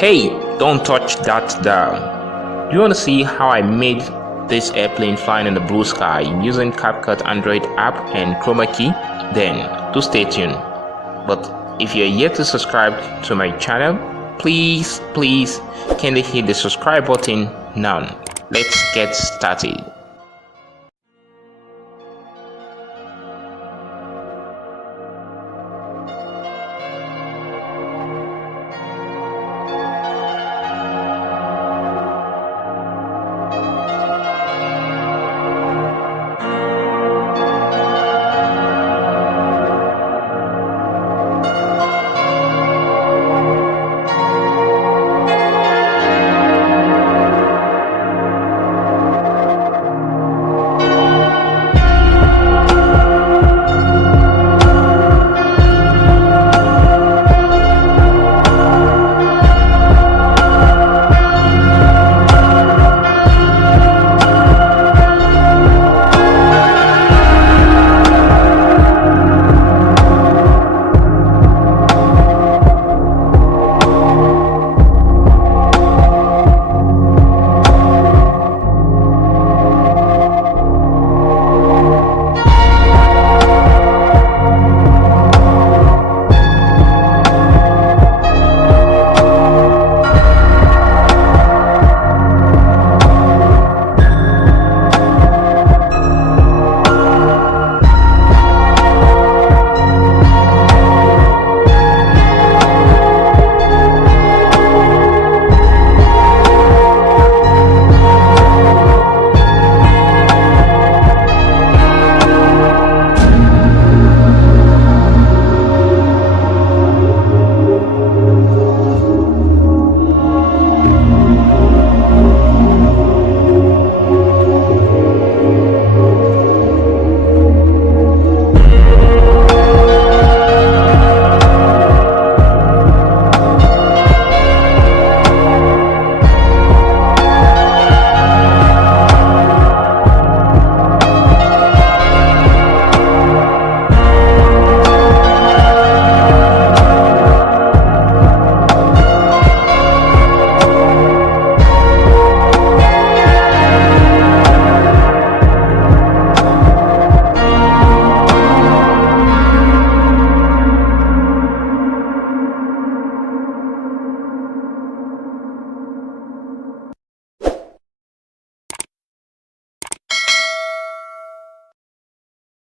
Hey, don't touch that dial. Do you want to see how I made this airplane flying in the blue sky using Capcut Android app and Chroma key? Then do stay tuned. But if you're yet to subscribe to my channel, please kindly hit the subscribe button now. Let's get started.